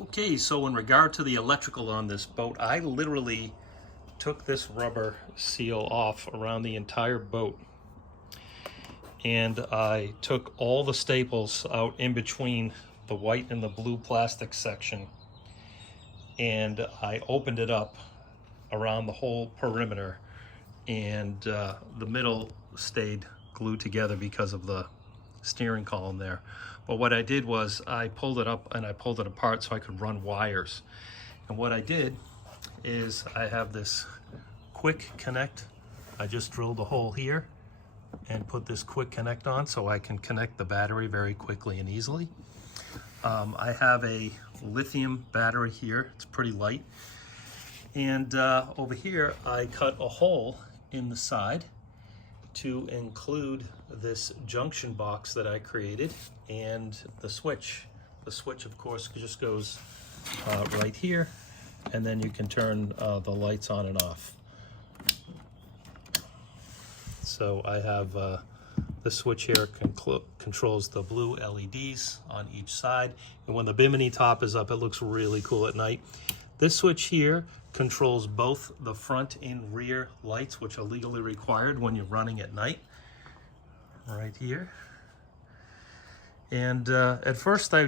Okay, so in regard to the electrical on this boat, I literally took this rubber seal off around the entire boat, and I took all the staples out in between the white and the blue plastic section, and I opened it up around the whole perimeter, and the middle stayed glued together because of the steering column there. But what I did was I pulled it up and I pulled it apart so I could run wires. And what I did is I have this quick connect. I just drilled a hole here and put this quick connect on so I can connect the battery very quickly and easily. I have a lithium battery here. It's pretty light. And over here I cut a hole in the side to include this junction box that I created and the switch. The switch, of course, just goes right here, and then you can turn the lights on and off. So I have the switch here controls the blue LEDs on each side, and when the bimini top is up, it looks really cool at night. This switch here controls both the front and rear lights, which are legally required when you're running at night, right here. And at first I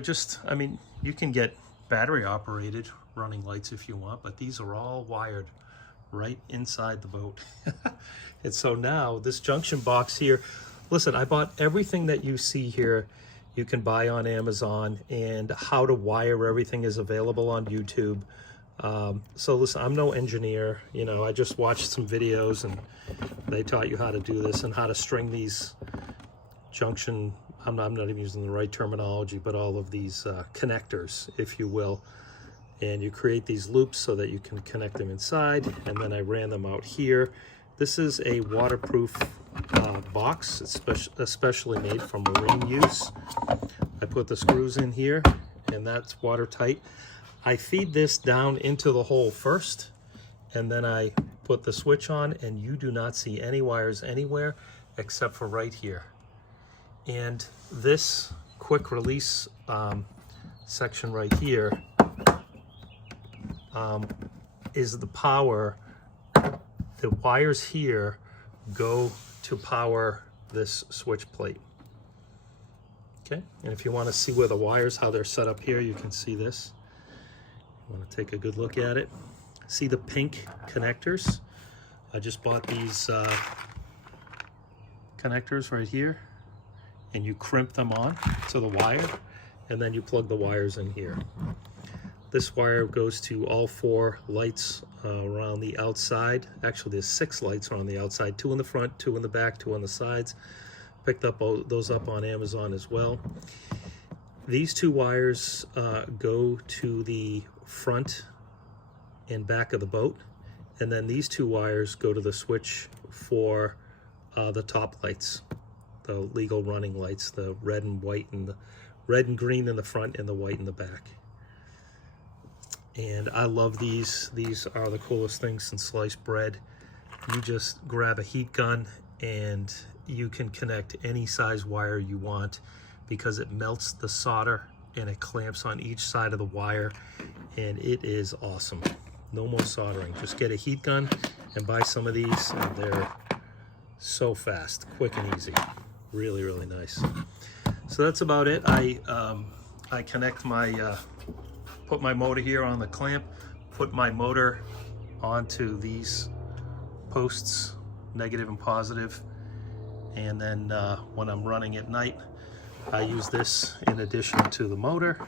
mean, you can get battery operated running lights if you want, but these are all wired right inside the boat. And so now this junction box here, listen, I bought everything that you see here. You can buy on Amazon, and how to wire everything is available on YouTube. So listen, I'm no engineer, you know, I just watched some videos and they taught you how to do this and how to string these junction, I'm not even using the right terminology, but all of these connectors, if you will. And you create these loops so that you can connect them inside, and then I ran them out here. This is a waterproof box. It's especially made for marine use. I put the screws in here, and that's watertight. I feed this down into the hole first, and then I put the switch on, and you do not see any wires anywhere except for right here. And this quick release section right here is the power. The wires here go to power this switch plate. Okay, and if you want to see where the wires, how they're set up here, you can see this. You want to take a good look at it. See the pink connectors? I just bought these connectors right here, and you crimp them on to the wire, and then you plug the wires in here. This wire goes to all 4 lights around the outside. Actually, there's 6 lights around the outside, 2 in the front, 2 in the back, 2 on the sides. Picked up those up on Amazon as well. These 2 wires go to the front and back of the boat, and then these 2 wires go to the switch for the top lights, the legal running lights, the red and white, and the red and green in the front and the white in the back. And I love these. These are the coolest things since sliced bread. You just grab a heat gun and you can connect any size wire you want, because it melts the solder and it clamps on each side of the wire, and it is awesome. No more soldering. Just get a heat gun and buy some of these, and they're so fast, quick and easy. Really, really nice. So that's about it. I connect my put my motor here on the clamp, put my motor onto these posts, negative and positive, and then when I'm running at night, I use this in addition to the motor,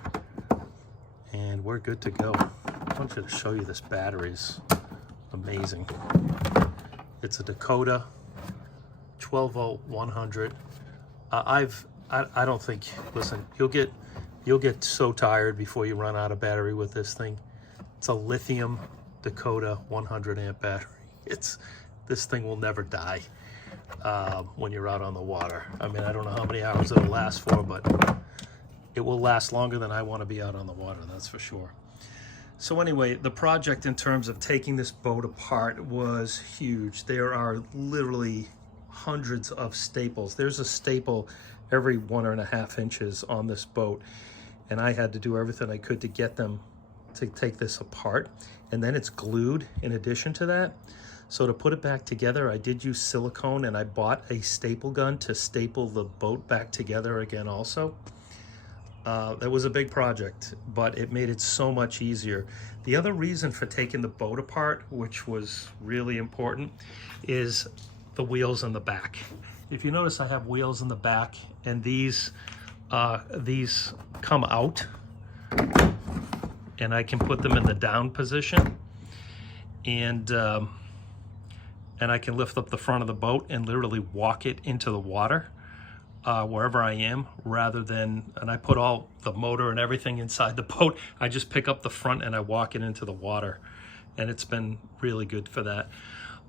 and we're good to go. I want you to show you this battery. Is amazing. It's a Dakota 12 volt 100. I don't think, listen, you'll get so tired before you run out of battery with this thing. It's a lithium Dakota 100 amp battery. This thing will never die when you're out on the water. I mean, I don't know how many hours it'll last for, but it will last longer than I want to be out on the water, that's for sure. So anyway, the project in terms of taking this boat apart was huge. There are literally hundreds of staples. There's a staple every 1.5 inches on this boat, and I had to do everything I could to get them to take this apart, and then it's glued in addition to that. So to put it back together, I did use silicone, and I bought a staple gun to staple the boat back together again also. That was a big project, but it made it so much easier. The other reason for taking the boat apart, which was really important, is the wheels in the back. If you notice, I have wheels in the back, and these come out, and I can put them in the down position, and I can lift up the front of the boat and literally walk it into the water wherever I am, rather than, and I put all the motor and everything inside the boat. I just pick up the front and I walk it into the water, and it's been really good for that.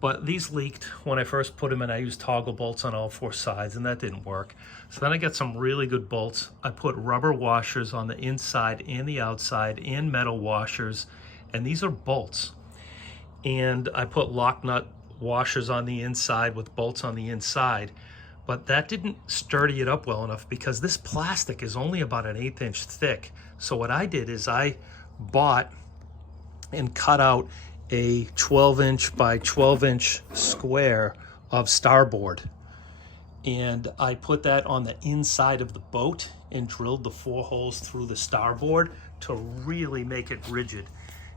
But these leaked when I first put them in. I used toggle bolts on all 4 sides, and that didn't work. So then I got some really good bolts. I put rubber washers on the inside and the outside, and metal washers, and these are bolts. And I put lock nut washers on the inside with bolts on the inside, but that didn't sturdy it up well enough because this plastic is only about an 1/8 inch thick. So what I did is I bought and cut out a 12-inch by 12-inch square of starboard, and I put that on the inside of the boat and drilled the 4 holes through the starboard to really make it rigid.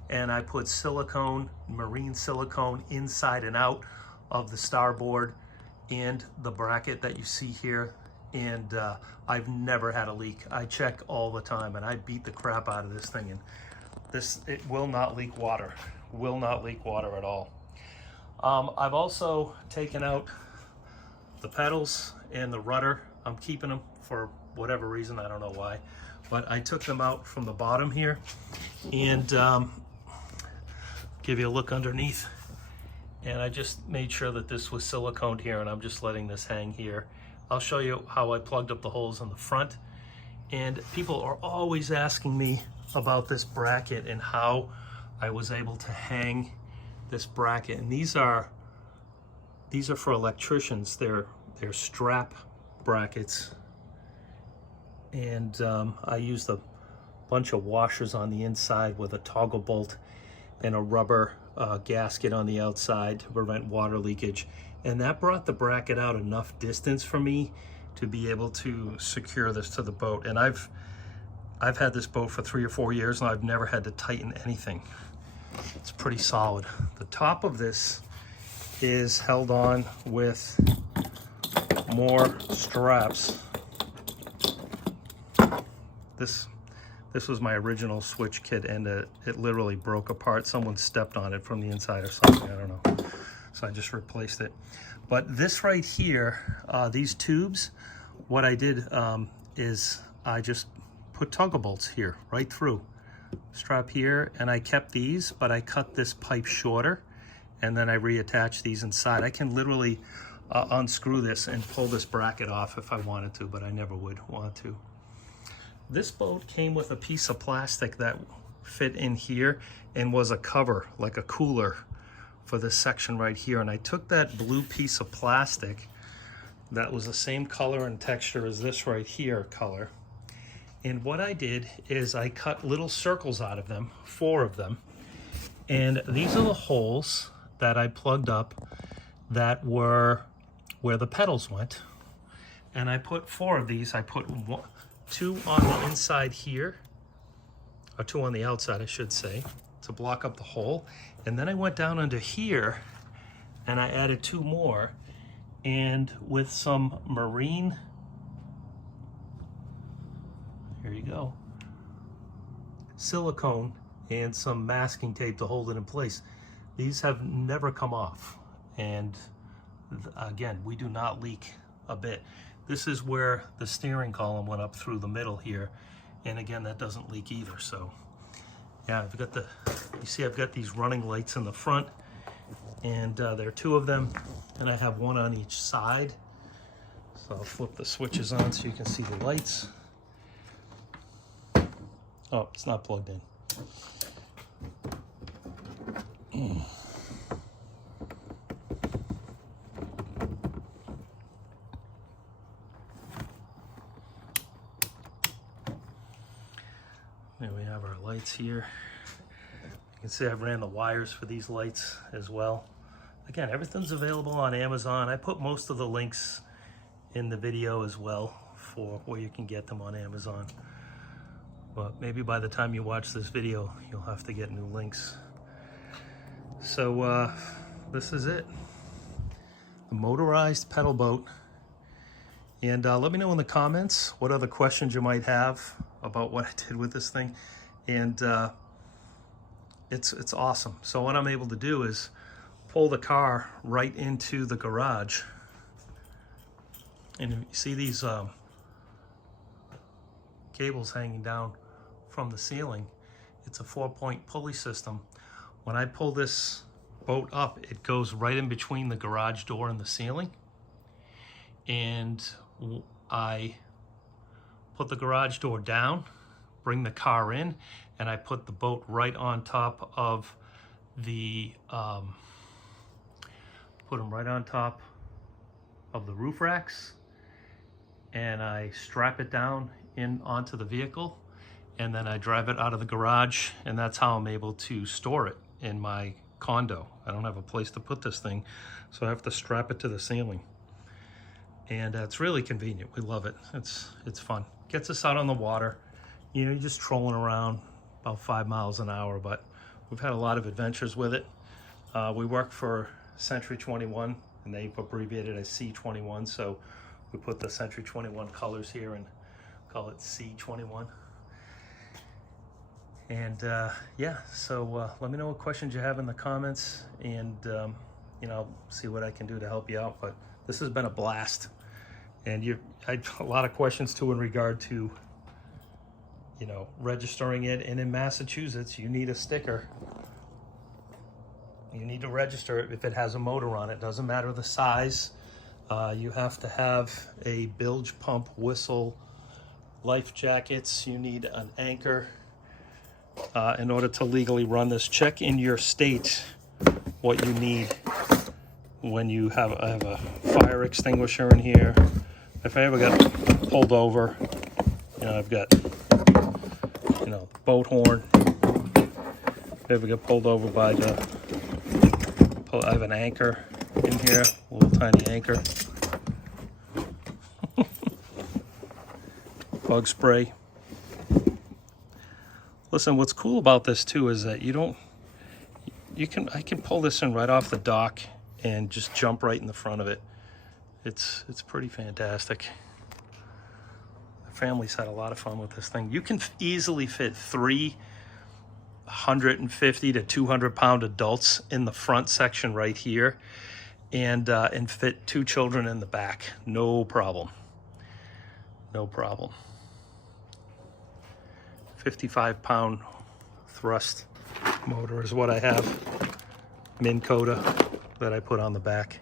And I put silicone, marine silicone, inside and out of the starboard and the bracket that you see here, and I've never had a leak. I check all the time, and I beat the crap out of this thing, and it will not leak water. Will not leak water at all. I've also taken out the pedals and the rudder. I'm keeping them for whatever reason, I don't know why, but I took them out from the bottom here, and give you a look underneath, and I just made sure that this was siliconed here, and I'm just letting this hang here. I'll show you how I plugged up the holes in the front, and people are always asking me about this bracket and how I was able to hang this bracket. And these are for electricians. They're strap brackets, and I used a bunch of washers on the inside with a toggle bolt and a rubber gasket on the outside to prevent water leakage, and that brought the bracket out enough distance for me to be able to secure this to the boat. And I've had this boat for 3 or 4 years, and I've never had to tighten anything. It's pretty solid. The top of this is held on with more straps. This was my original switch kit, and it literally broke apart. Someone stepped on it from the inside or something, I don't know. So I just replaced it. But this right here, these tubes, what I did is I just put toggle bolts here, right through. Strap here, and I kept these, but I cut this pipe shorter, and then I reattached these inside. I can literally unscrew this and pull this bracket off if I wanted to, but I never would want to. This boat came with a piece of plastic that fit in here and was a cover, like a cooler, for this section right here. And I took that blue piece of plastic that was the same color and texture as this right here color, and what I did is I cut little circles out of them, 4 of them, and these are the holes that I plugged up that were where the pedals went. And I put 4 of these. I put 2 on the inside here, or 2 on the outside, I should say, to block up the hole. And then I went down under here and I added 2 more, and with some marine, here you go, silicone and some masking tape to hold it in place. These have never come off, and again, we do not leak a bit. This is where the steering column went up through the middle here, and again, that doesn't leak either. So yeah, I've got you see I've got these running lights in the front, and there are 2 of them, and I have 1 on each side. So I'll flip the switches on so you can see the lights. Oh, it's not plugged in. There we have our lights. lights here. You can see I ran the wires for these lights as well. Again, everything's available on Amazon. I put most of the links in the video as well for where you can get them on Amazon. But maybe by the time you watch this video, you'll have to get new links. So this is it. The motorized pedal boat. And let me know in the comments what other questions you might have about what I did with this thing. And it's awesome. So what I'm able to do is pull the car right into the garage. And you see these cables hanging down from the ceiling. It's a 4-point pulley system. When I pull this boat up, it goes right in between the garage door and the ceiling. And I put the garage door down, bring the car in, and I put the boat right on top of the put them right on top of the roof racks, and I strap it down in onto the vehicle, and then I drive it out of the garage, and that's how I'm able to store it in my condo. I don't have a place to put this thing, so I have to strap it to the ceiling. And it's really convenient. We love it. It's fun. Gets us out on the water. You know, you're just trolling around about 5 miles an hour, but we've had a lot of adventures with it. We work for Century 21, and they abbreviated as C21, so we put the Century 21 colors here and call it C21. And yeah, so let me know what questions you have in the comments, and you know, see what I can do to help you out. But this has been a blast, and I had a lot of questions too in regard to, you know, registering it. And in Massachusetts, you need a sticker. You need to register it if it has a motor on it. Doesn't matter the size. You have to have a bilge pump, whistle, life jackets. You need an anchor in order to legally run this. Check in your state what you need when you have. I have a fire extinguisher in here. If I ever got pulled over, you know, I've got, you know, boat horn. If I ever get pulled over by I have an anchor in here, a little tiny anchor. Bug spray. Listen, what's cool about this too is that I can pull this in right off the dock and just jump right in the front of it. It's pretty fantastic. The family's had a lot of fun with this thing. You can easily fit 350 to 200 pound adults in the front section right here, and fit 2 children in the back. No problem. No problem. 55 pound thrust motor is what I have. Minn Kota that I put on the back.